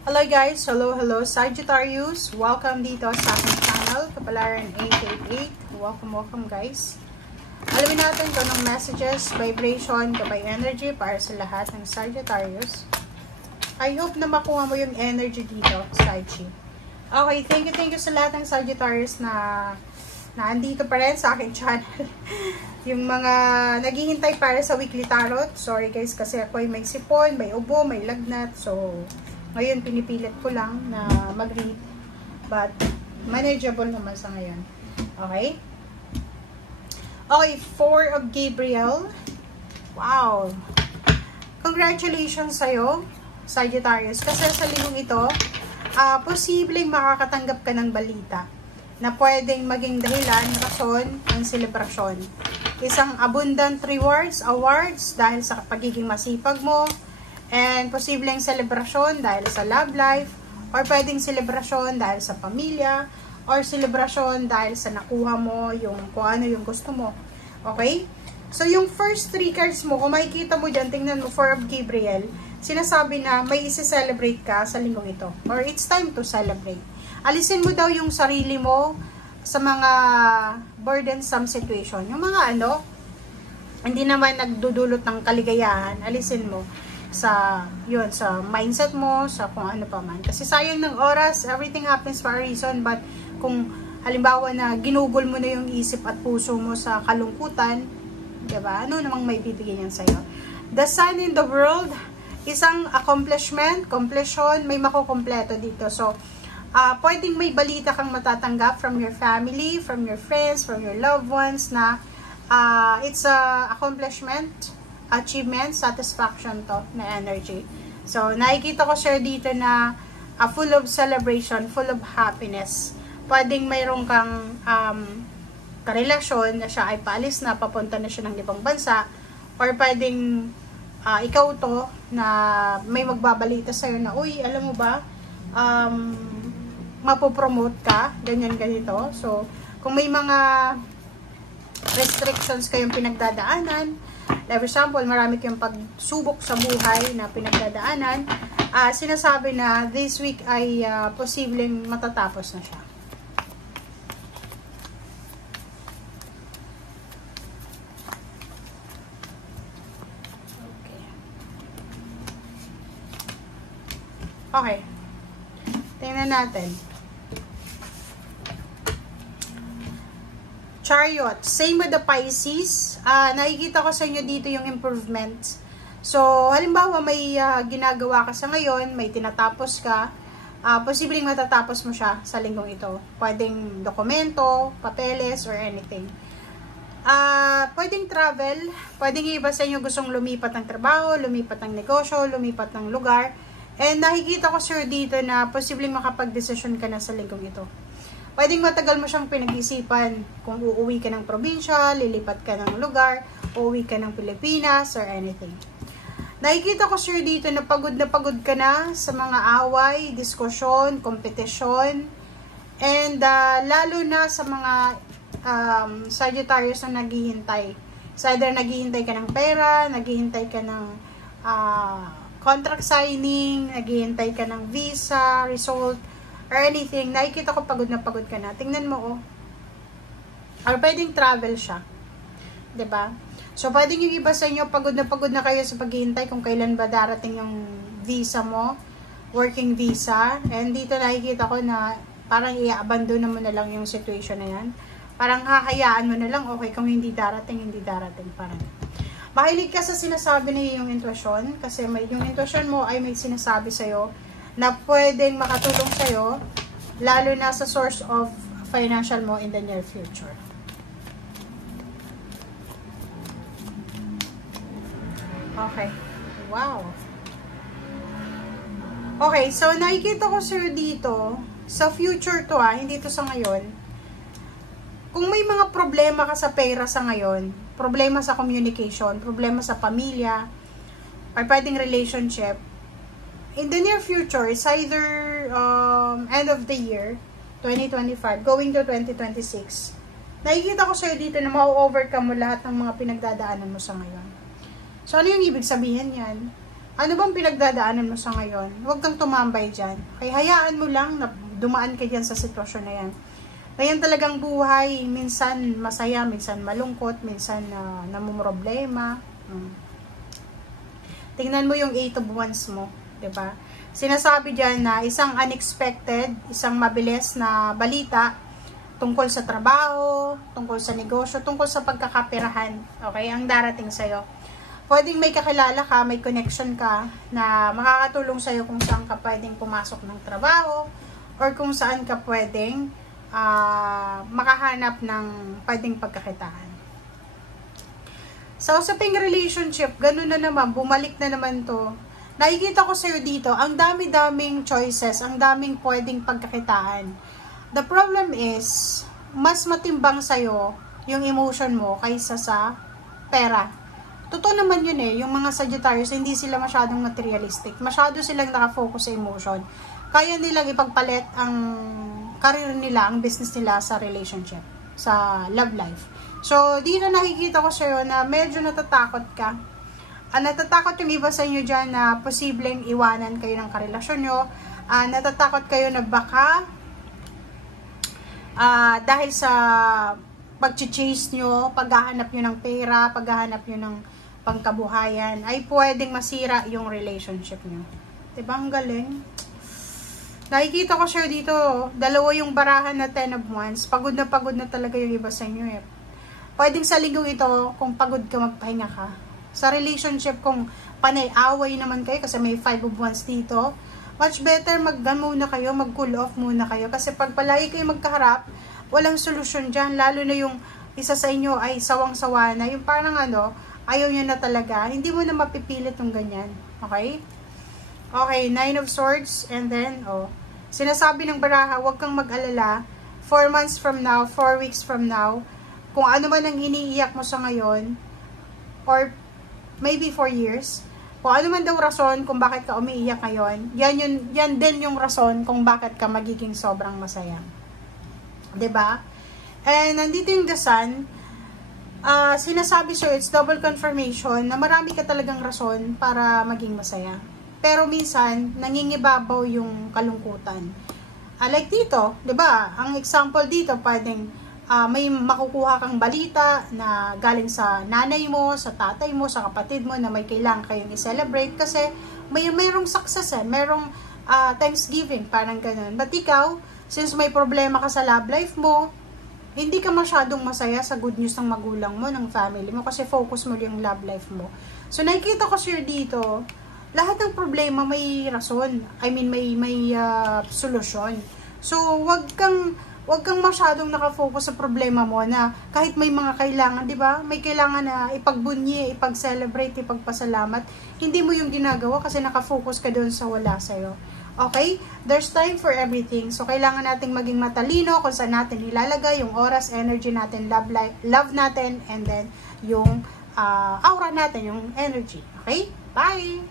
Hello guys, hello Sagittarius, welcome dito sa aking channel, Kapalaran 888. Welcome guys. Alamin natin kung anong messages, vibration, gabay energy para sa lahat ng Sagittarius. I hope na makuha mo yung energy dito, Saggy. Okay, thank you sa lahat ng Sagittarius na andito pa rin sa aking channel. Yung mga naghihintay para sa weekly tarot, sorry guys kasi ako ay may sipon, may ubo, may lagnat, so ngayon pinipilit ko lang na mag-read, but manageable naman sa ngayon. Okay? Okay, 4 of Gabriel. Wow! Congratulations sa'yo, Sagittarius, kasi sa linggong ito, posibleng makakatanggap ka ng balita na pwedeng maging dahilan, rason, ng selebrasyon. Isang abundant rewards, awards, dahil sa pagiging masipag mo, and posibleng selebrasyon dahil sa love life, or pwedeng selebrasyon dahil sa pamilya, or selebrasyon dahil sa nakuha mo yung kung ano yung gusto mo. Okay? So, yung first 3 cards mo, kung makikita mo dyan, tingnan mo, 4 of Gabriel, sinasabi na may isi-celebrate ka sa linggong ito. Or it's time to celebrate. Alisin mo daw yung sarili mo sa mga burdensome situation. Yung mga hindi naman nagdudulot ng kaligayahan, alisin mo sa mindset mo, sa kung ano pa man. Kasi sayang ng oras, everything happens for a reason, but kung halimbawa na ginugol mo na yung isip at puso mo sa kalungkutan, diba? Ano namang may bibigyan yan sa'yo? The sun in the world, isang accomplishment, completion, may makukompleto dito. So, pwedeng may balita kang matatanggap from your family, from your friends, from your loved ones na it's a accomplishment, achievement, satisfaction to na energy. So, nakikita ko sir dito na full of celebration, full of happiness. Pwedeng mayroon kang karelasyon na siya ay paalis na, papunta na siya ng ibang bansa, or pwedeng ikaw to na may magbabalita sa'yo na, uy, alam mo ba, mapopromote ka, ganyan-ganito. So, kung may mga restrictions kayong pinagdadaanan, like for example, marami kayong pagsubok sa buhay na pinagdadaanan, sinasabi na this week ay posibleng matatapos na siya. Okay. Tingnan natin. Chariot. Same with the Pisces. Nakikita ko sa inyo dito yung improvements. So, halimbawa may ginagawa ka sa ngayon, may tinatapos ka, posibleng matatapos mo siya sa linggong ito. Pwedeng dokumento, papeles, or anything. Pwedeng travel, pwedeng iba sa inyo gustong lumipat ng trabaho, lumipat ng negosyo, lumipat ng lugar. And nakikita ko sir dito na posibleng makapag-desisyon ka na sa linggong ito. Pwedeng matagal mo siyang pinag-isipan kung uuwi ka ng probinsya, lilipat ka ng lugar, uuwi ka ng Pilipinas, or anything. Nakikita ko sir dito na pagod ka na sa mga away, diskusyon, kompetisyon, and lalo na sa mga Sagittarius na naghihintay. So either naghihintay ka ng pera, naghihintay ka ng contract signing, naghihintay ka ng visa, result, or anything, nakikita ko pagod ka na. Tingnan mo, oh. Or pwedeng travel siya. 'Di ba? So, pwedeng yung iba sa inyo, pagod na kayo sa paghihintay kung kailan ba darating yung visa mo, working visa. And dito nakikita ko na parang i-abandon mo na lang yung situation na yan. Parang hahayaan mo na lang, okay, kung hindi darating, parang. Mahilig ka sa sinasabi na yung intuition, kasi yung intuition mo ay may sinasabi sa'yo na pwedeng makatulong sa'yo, lalo na sa source of financial mo in the near future. Okay. Wow. Okay, so nakikita ko sir dito, sa future to hindi to sa ngayon. Kung may mga problema ka sa pera sa ngayon, problema sa communication, problema sa pamilya, or pwedeng relationship, in the near future, it's either end of the year, 2025, going to 2026, nakikita ko sa'yo dito na ma-overcome mo lahat ng mga pinagdadaanan mo sa ngayon. So, ano yung ibig sabihin yan? Ano bang pinagdadaanan mo sa ngayon? Huwag kang tumambay dyan. Kaya hayaan mo lang na dumaan ka dyan sa sitwasyon na yan. Ngayon talagang buhay, minsan masaya, minsan malungkot, minsan namumroblema. Tingnan mo yung 8 of Wands mo, 'di ba? Sinasabi diyan na isang unexpected, isang mabilis na balita tungkol sa trabaho, tungkol sa negosyo, tungkol sa pagkakaperahan. Okay, ang darating sa iyo. Pwedeng may kakilala ka, may connection ka na makakatulong sa iyo kung saan ka pwedeng pumasok ng trabaho or kung saan ka pwedeng makahanap ng pwedeng pagkakitaan. Sa usaping relationship, ganun na naman, bumalik na naman to. Nakikita ko sa'yo dito, ang dami-daming choices, ang daming pwedeng pagkakitaan. The problem is, mas matimbang sa'yo yung emotion mo kaysa sa pera. Totoo naman yun eh, yung mga Sagittarius, hindi sila masyadong materialistic. Masyado silang nakafocus sa emotion. Kaya nilang ipagpalit ang career nila, ang business nila sa relationship, sa love life. So, dito nakikita ko sa'yo na medyo natatakot ka. Natatakot yung iba sa inyo dyan na posibleng iwanan kayo ng karelasyon nyo. Natatakot kayo na baka dahil sa pag-chase nyo, paghahanap nyo ng pera, paghahanap nyo ng pangkabuhayan, ay pwedeng masira yung relationship nyo. Diba ang galing? Nakikita ko sa'yo dito, dalawa yung barahan na 10 of Wands. Pagod na talaga yung iba sa inyo eh. Pwedeng sa linggong ito, kung pagod ka, magpahinga ka. Sa relationship, kung panay-away naman kayo, kasi may 5 of Wands dito, much better muna kayo, mag-cool off muna kayo. Kasi pag palagi kayo magkaharap, walang solusyon dyan. Lalo na yung isa sa inyo ay sawang-sawa na. Yung parang ayaw nyo na talaga. Hindi mo na mapipilit yung ganyan. Okay? Okay, 9 of Swords. And then, sinasabi ng baraha, huwag kang mag-alala. 4 months from now, 4 weeks from now, kung ano man ang iniiyak mo sa ngayon, or maybe 4 years, kung ano man daw rason kung bakit ka umiiyak ngayon, yan din yung rason kung bakit ka magiging sobrang masaya. 'Di ba? And nandito yung The Sun, sinasabi sa'yo, it's double confirmation na marami ka talagang rason para maging masaya. Pero minsan, nangingibabaw yung kalungkutan. Like dito, 'di ba? Ang example dito, pwedeng may makukuha kang balita na galing sa nanay mo, sa tatay mo, sa kapatid mo na may kailangan kayong i-celebrate kasi mayroong success mayroong Thanksgiving, parang ganun. But ikaw, since may problema ka sa love life mo, hindi ka masyadong masaya sa good news ng magulang mo, ng family mo, kasi focus mo yung love life mo. So nakikita ko sir dito, lahat ng problema may rason. I mean, may solusyon. So wag kang masyadong nakafocus sa problema mo na kahit may mga kailangan, 'di ba? May kailangan na ipagbunyi, ipag-celebrate, ipagpasalamat. Hindi mo yung ginagawa kasi nakafocus ka doon sa wala sa'yo. Okay? There's time for everything. So, kailangan nating maging matalino kung saan natin ilalagay yung oras, energy natin, love natin, and then yung aura natin, yung energy. Okay? Bye!